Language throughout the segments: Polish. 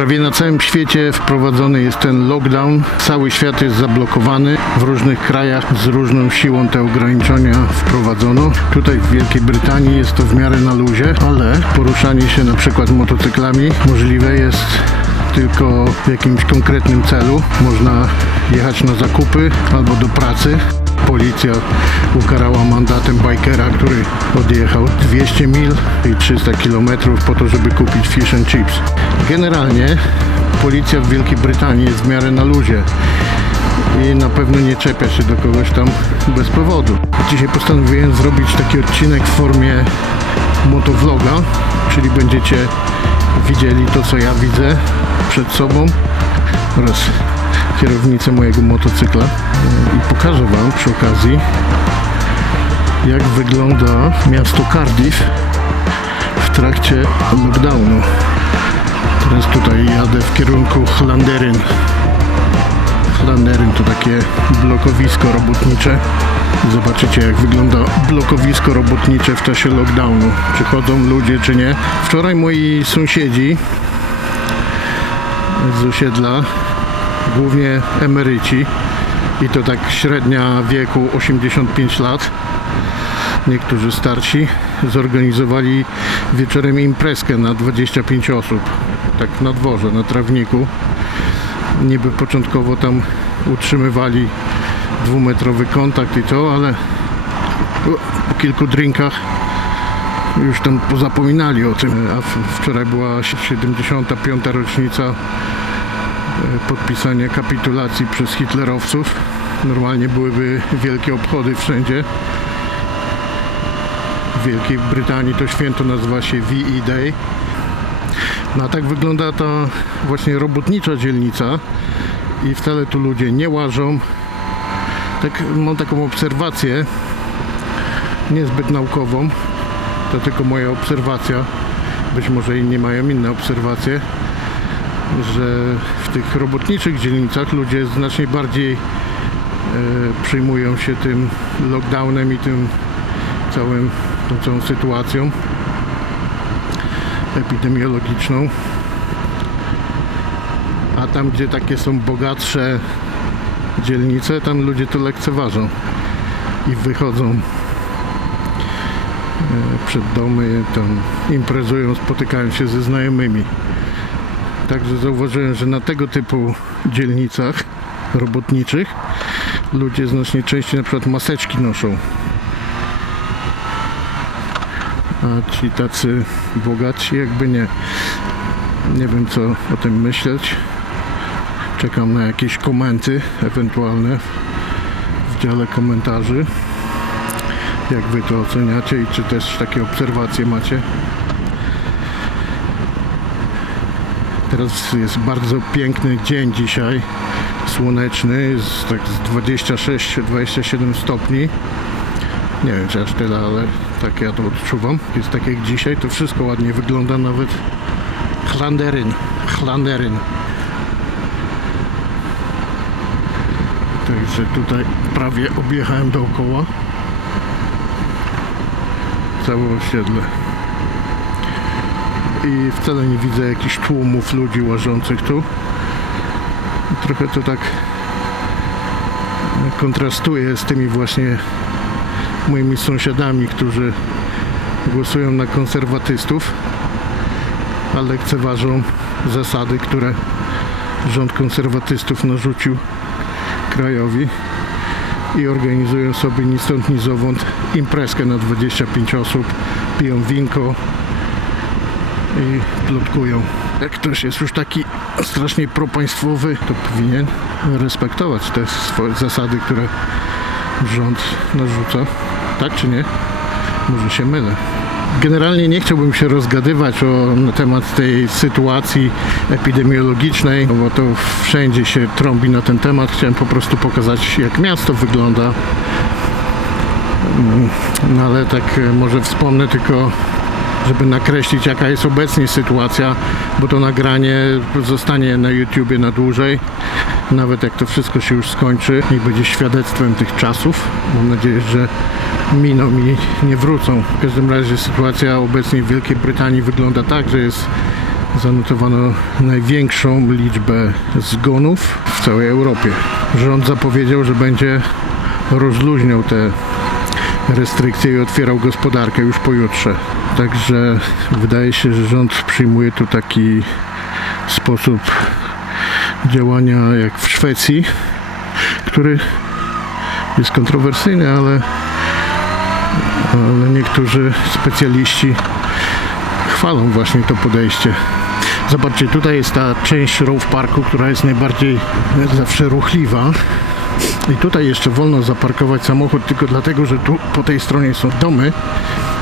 Prawie na całym świecie wprowadzony jest ten lockdown. Cały świat jest zablokowany. W różnych krajach z różną siłą te ograniczenia wprowadzono. Tutaj w Wielkiej Brytanii jest to w miarę na luzie, ale poruszanie się na przykład motocyklami możliwe jest tylko w jakimś konkretnym celu. Można jechać na zakupy albo do pracy. Policja ukarała mandatem bikera, który odjechał 200 mil i 300 km po to, żeby kupić fish and chips. Generalnie policja w Wielkiej Brytanii jest w miarę na luzie i na pewno nie czepia się do kogoś tam bez powodu. Dzisiaj postanowiłem zrobić taki odcinek w formie motovloga, czyli będziecie widzieli to, co ja widzę przed sobą oraz kierownicę mojego motocykla i pokażę Wam przy okazji jak wygląda miasto Cardiff w trakcie lockdownu. Teraz tutaj jadę w kierunku Llanderyn. Llanderyn to takie blokowisko robotnicze. Zobaczycie jak wygląda blokowisko robotnicze w czasie lockdownu. Czy chodzą ludzie, czy nie. Wczoraj moi sąsiedzi z osiedla, głównie emeryci i to tak średnia wieku 85 lat, niektórzy starsi, zorganizowali wieczorem imprezkę na 25 osób, tak na dworze, na trawniku. Niby początkowo tam utrzymywali dwumetrowy kontakt i to, ale po kilku drinkach już tam pozapominali o tym. A wczoraj była 75. rocznica e, podpisania kapitulacji przez hitlerowców. Normalnie byłyby wielkie obchody wszędzie. W Wielkiej Brytanii to święto nazywa się VE Day. No a tak wygląda ta właśnie robotnicza dzielnica i wcale tu ludzie nie łażą. Tak, mam taką obserwację, niezbyt naukową, to tylko moja obserwacja, być może inni mają inne obserwacje, że w tych robotniczych dzielnicach ludzie znacznie bardziej e, przyjmują się tym lockdownem i tym całym, tą całą sytuacją epidemiologiczną. A tam, gdzie takie są bogatsze dzielnice, tam ludzie to lekceważą i wychodzą e, przed domy, tam imprezują, spotykają się ze znajomymi. Także zauważyłem, że na tego typu dzielnicach robotniczych ludzie znacznie częściej na przykład maseczki noszą. A ci tacy bogatsi jakby nie. Nie wiem co o tym myśleć. Czekam na jakieś komenty ewentualne w dziale komentarzy. Jak wy to oceniacie i czy też takie obserwacje macie? Teraz jest bardzo piękny dzień dzisiaj. Słoneczny, jest tak z 26-27 stopni. Nie wiem czy aż tyle, ale tak ja to odczuwam. Jest tak jak dzisiaj, to wszystko ładnie wygląda, nawet Chlanderyn. Chlanderyn. Także tutaj prawie objechałem dookoła całe osiedle. I wcale nie widzę jakichś tłumów ludzi łażących tu. Trochę to tak kontrastuje z tymi właśnie moimi sąsiadami, którzy głosują na konserwatystów, a lekceważą zasady, które rząd konserwatystów narzucił krajowi i organizują sobie ni stąd ni zowąd imprezkę na 25 osób, piją winko i plotkują. Jak ktoś jest już taki strasznie propaństwowy, to powinien respektować te swoje zasady, które rząd narzuca. Tak czy nie? Może się mylę. Generalnie nie chciałbym się rozgadywać o, na temat tej sytuacji epidemiologicznej, bo to wszędzie się trąbi na ten temat. Chciałem po prostu pokazać, jak miasto wygląda. Mm, No ale tak e, może wspomnę tylko, żeby nakreślić, jaka jest obecnie sytuacja, bo to nagranie zostanie na YouTubie na dłużej. Nawet jak to wszystko się już skończy i będzie świadectwem tych czasów. Mam nadzieję, że miną i nie wrócą. W każdym razie sytuacja obecnie w Wielkiej Brytanii wygląda tak, że jest zanotowano największą liczbę zgonów w całej Europie. Rząd zapowiedział, że będzie rozluźniał te restrykcje i otwierał gospodarkę już pojutrze. Także wydaje się, że rząd przyjmuje tu taki sposób działania jak w Szwecji, który jest kontrowersyjny, ale, ale niektórzy specjaliści chwalą właśnie to podejście. Zobaczcie, tutaj jest ta część Rove Parku, która jest najbardziej zawsze ruchliwa. I tutaj jeszcze wolno zaparkować samochód tylko dlatego, że tu po tej stronie są domy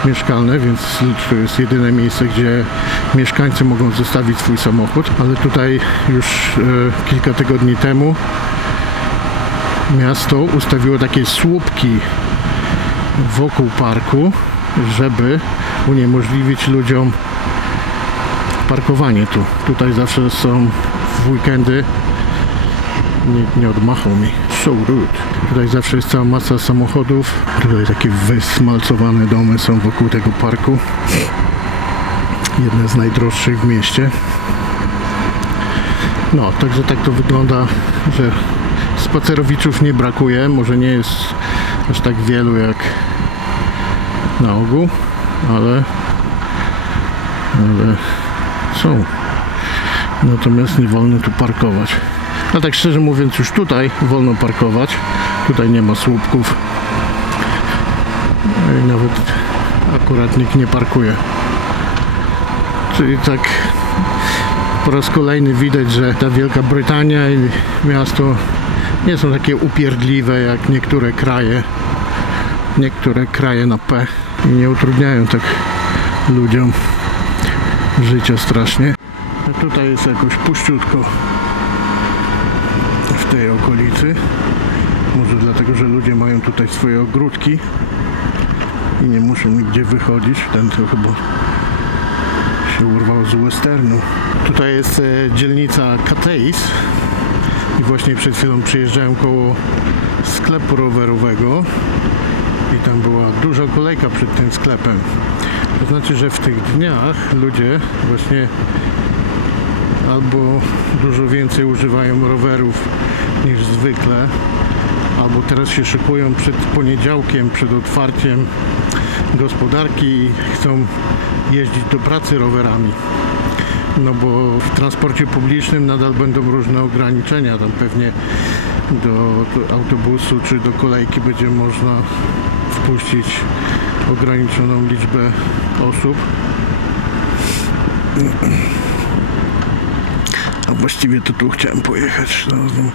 mieszkalne, więc to jest jedyne miejsce, gdzie mieszkańcy mogą zostawić swój samochód. Ale tutaj już e, kilka tygodni temu miasto ustawiło takie słupki wokół parku, żeby uniemożliwić ludziom parkowanie tu. Tutaj zawsze są w weekendy nie, nie mi. Rude. Tutaj zawsze jest cała masa samochodów. Tutaj takie wysmalcowane domy są wokół tego parku. Jedne z najdroższych w mieście. No, także tak to wygląda, że spacerowiczów nie brakuje. Może nie jest aż tak wielu jak na ogół, ale, ale są. Natomiast nie wolno tu parkować. A tak szczerze mówiąc, już tutaj wolno parkować. Tutaj nie ma słupków. No I nawet akurat nikt nie parkuje. Czyli tak po raz kolejny widać, że ta Wielka Brytania i miasto nie są takie upierdliwe jak niektóre kraje. Niektóre kraje na P i nie utrudniają tak ludziom życia strasznie. A tutaj jest jakoś puściutko tej okolicy. Może dlatego, że ludzie mają tutaj swoje ogródki i nie muszą nigdzie wychodzić. Ten to chyba się urwał z westernu. Tutaj jest e, dzielnica Cateis i właśnie przed chwilą przyjeżdżałem koło sklepu rowerowego i tam była duża kolejka przed tym sklepem. To znaczy, że w tych dniach ludzie właśnie albo dużo więcej używają rowerów niż zwykle, albo teraz się szykują przed poniedziałkiem, przed otwarciem gospodarki i chcą jeździć do pracy rowerami. No bo w transporcie publicznym nadal będą różne ograniczenia, tam pewnie do, do autobusu czy do kolejki będzie można wpuścić ograniczoną liczbę osób. A właściwie to tu chciałem pojechać. Zaraz wam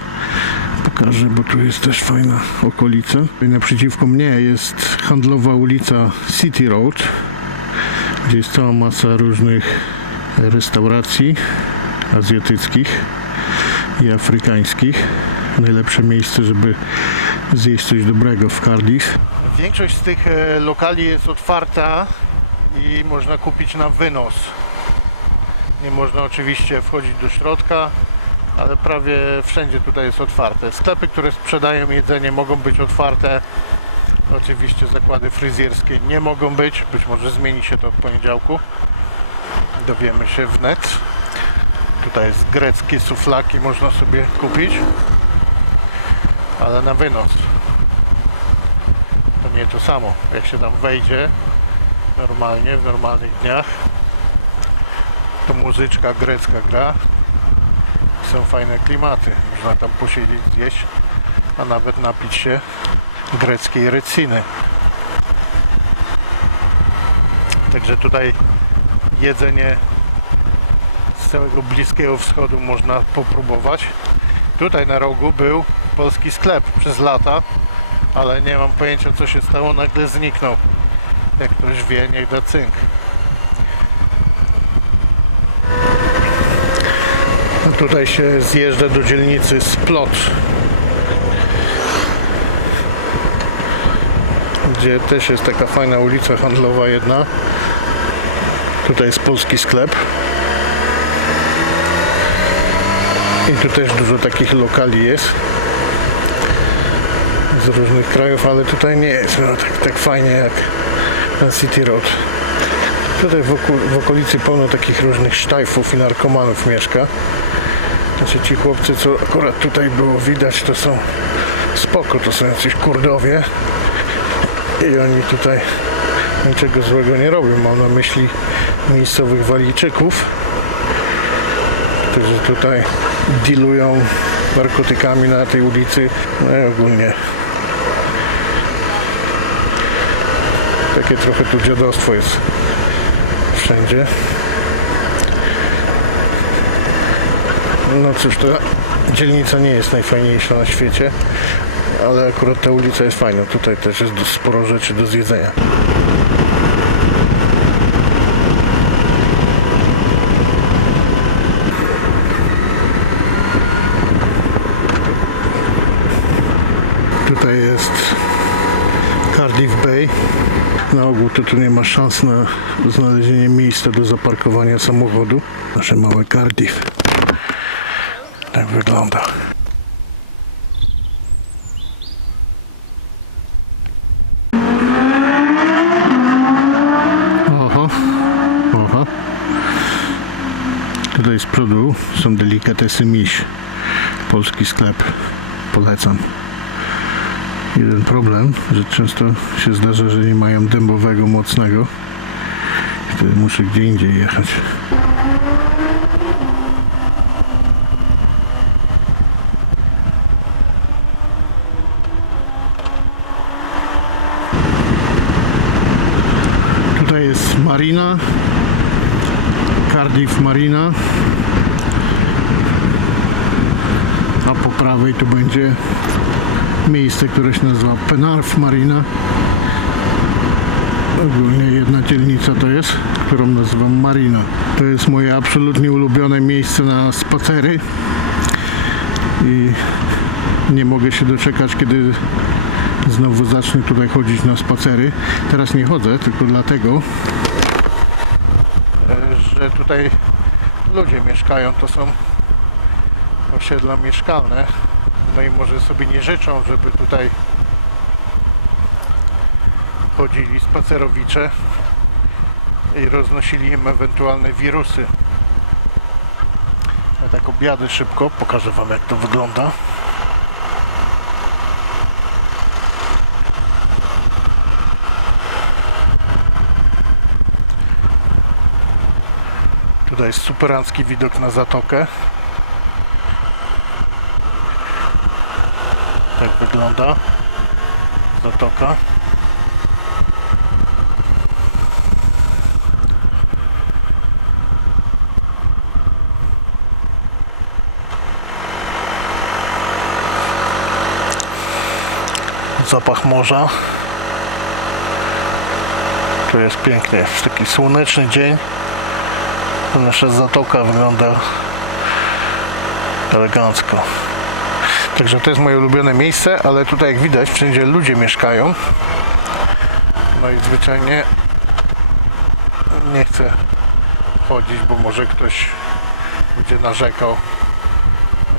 pokażę, bo tu jest też fajna okolica. I naprzeciwko mnie jest handlowa ulica City Road, gdzie jest cała masa różnych restauracji azjatyckich i afrykańskich. Najlepsze miejsce, żeby zjeść coś dobrego w Cardiff. Większość z tych e, lokali jest otwarta i można kupić na wynos. Nie można oczywiście wchodzić do środka, ale prawie wszędzie tutaj jest otwarte. Sklepy, które sprzedają jedzenie mogą być otwarte. Oczywiście zakłady fryzjerskie nie mogą być. Być może zmieni się to od poniedziałku. Dowiemy się wnet. Tutaj jest greckie suflaki, można sobie kupić. Ale na wynos. To nie to samo. Jak się tam wejdzie normalnie, w normalnych dniach, muzyczka grecka gra. Są fajne klimaty. Można tam posiedzieć, zjeść, a nawet napić się greckiej reciny. Także tutaj jedzenie z całego Bliskiego Wschodu można popróbować. Tutaj na rogu był polski sklep przez lata, ale nie mam pojęcia co się stało, nagle zniknął. Jak ktoś wie, niech da cynk. Tutaj się zjeżdża do dzielnicy Splot. Gdzie też jest taka fajna ulica handlowa jedna. Tutaj jest polski sklep. I tu też dużo takich lokali jest. Z różnych krajów, ale tutaj nie jest no, tak, tak fajnie jak na City Road. Tutaj w, okolicy pełno takich różnych sztajfów i narkomanów mieszka. Znaczy ci chłopcy, co akurat tutaj było widać, to są spoko, to są jacyś kurdowie i oni tutaj niczego złego nie robią. Mam na myśli miejscowych walijczyków, którzy tutaj dealują narkotykami na tej ulicy, no i ogólnie takie trochę tu dziadostwo jest wszędzie. No cóż, ta dzielnica nie jest najfajniejsza na świecie, ale akurat ta ulica jest fajna. Tutaj też jest sporo rzeczy do zjedzenia. Tutaj jest Cardiff Bay. Na ogół to tu nie ma szans na znalezienie miejsca do zaparkowania samochodu. Nasze małe Cardiff. Tak wygląda. Oho, oho. Tutaj z przodu są delikatesy miś. Polski sklep. Polecam. Jeden problem, że często się zdarza, że nie mają dębowego mocnego. Wtedy muszę gdzie indziej jechać. Tutaj jest marina. Cardiff Marina. A po prawej tu będzie miejsce, które się nazywa Penarth Marina. Ogólnie jedna dzielnica to jest, którą nazywam Marina. To jest moje absolutnie ulubione miejsce na spacery i nie mogę się doczekać, kiedy znowu zacznę tutaj chodzić na spacery. Teraz nie chodzę, tylko dlatego, że tutaj ludzie mieszkają, to są osiedla mieszkalne. No i może sobie nie życzą, żeby tutaj chodzili spacerowicze i roznosili im ewentualne wirusy. Ja tak obiady szybko, pokażę Wam jak to wygląda. Tutaj jest superancki widok na zatokę. Tak wygląda zatoka. Zapach morza. Tu jest pięknie. W taki słoneczny dzień. Nasza zatoka wygląda elegancko. Także to jest moje ulubione miejsce, ale tutaj jak widać wszędzie ludzie mieszkają. No i zwyczajnie nie chcę chodzić, bo może ktoś będzie narzekał,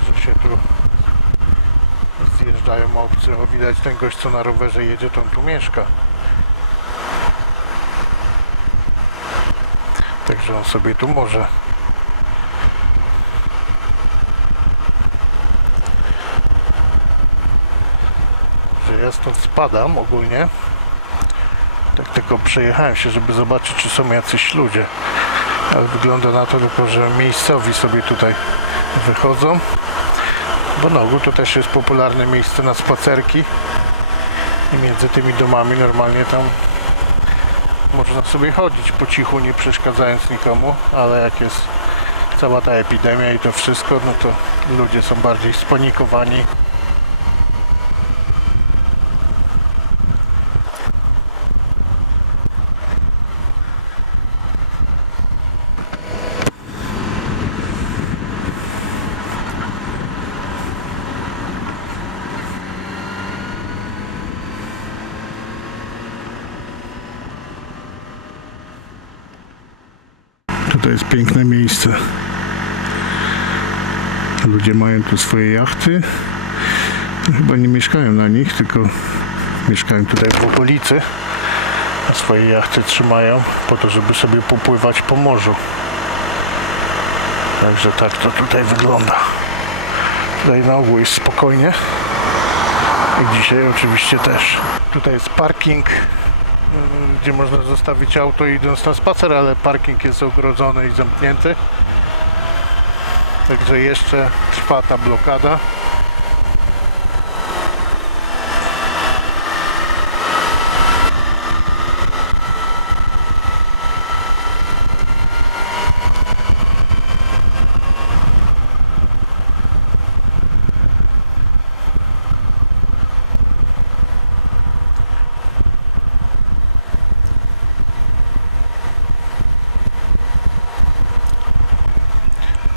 że się tu zjeżdżają obcy. O widać ten gość co na rowerze jedzie, to on tu mieszka. Także on sobie tu może że ja stąd spadam ogólnie. Tak tylko przejechałem się, żeby zobaczyć, czy są jacyś ludzie. Ale wygląda na to tylko, że miejscowi sobie tutaj wychodzą. Bo na ogół to też jest popularne miejsce na spacerki. I między tymi domami normalnie tam można sobie chodzić po cichu, nie przeszkadzając nikomu, ale jak jest cała ta epidemia i to wszystko, no to ludzie są bardziej spanikowani. Tutaj jest piękne miejsce. Ludzie mają tu swoje jachty. Chyba nie mieszkają na nich, tylko mieszkają tutaj w okolicy. swoje jachty trzymają po to, żeby sobie popływać po morzu. Także tak to tutaj wygląda. Tutaj na ogół jest spokojnie. I dzisiaj oczywiście też. Tutaj jest parking, gdzie można zostawić auto idąc na spacer, ale parking jest ogrodzony i zamknięty. Także jeszcze trwa ta blokada.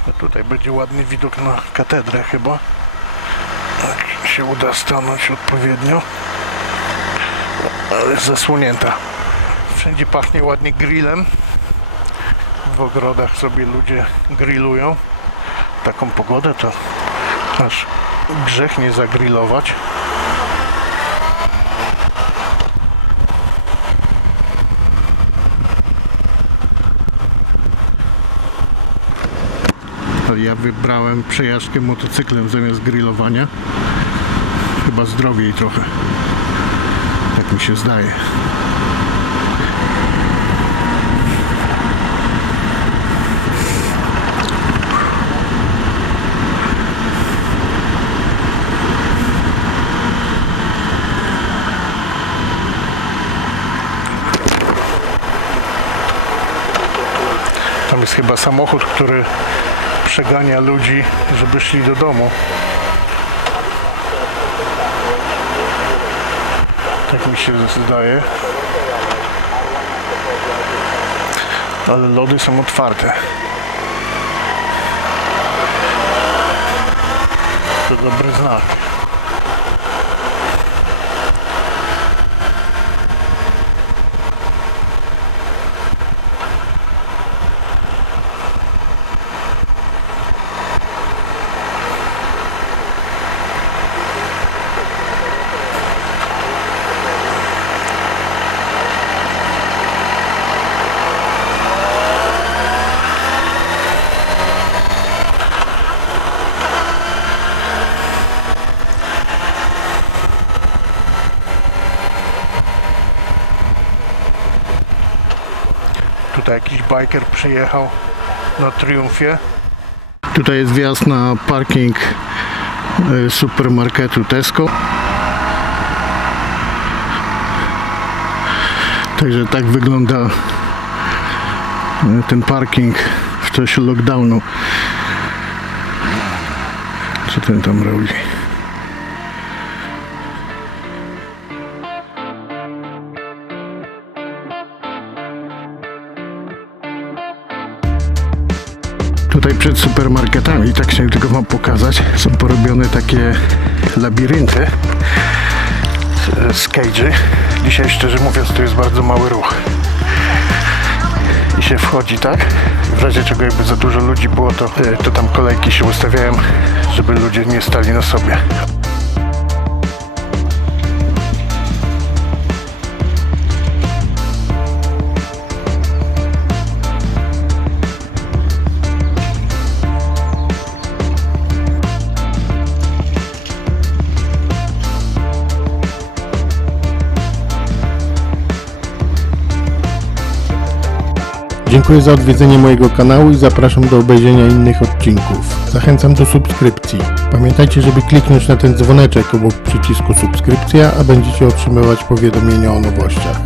A tutaj będzie ładny widok na katedrę chyba. Jak się uda stanąć odpowiednio. Ale jest zasłonięta. Wszędzie pachnie ładnie grillem. W ogrodach sobie ludzie grillują. Taką pogodę to aż grzech nie zagrillować. Ja wybrałem przejażdżkę motocyklem zamiast grillowania. Chyba zdrowiej trochę. Tak mi się zdaje. Tam jest chyba samochód, który przegania ludzi, żeby szli do domu. Tak mi się zdaje. Ale lody są otwarte. To dobry znak. Tutaj jakiś biker przyjechał na Triumfie. Tutaj jest wjazd na parking y, supermarketu Tesco. Także tak wygląda y, ten parking w czasie lockdownu. Co ten tam robi? Przed supermarketami, tak się tylko wam pokazać, są porobione takie labirynty z- z cage'y. Dzisiaj szczerze mówiąc to jest bardzo mały ruch. I się wchodzi tak, w razie czego jakby za dużo ludzi było, to, e, to tam kolejki się ustawiają, żeby ludzie nie stali na sobie. Dziękuję za odwiedzenie mojego kanału i zapraszam do obejrzenia innych odcinków. Zachęcam do subskrypcji. Pamiętajcie, żeby kliknąć na ten dzwoneczek obok przycisku subskrypcja, a będziecie otrzymywać powiadomienia o nowościach.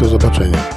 Do zobaczenia.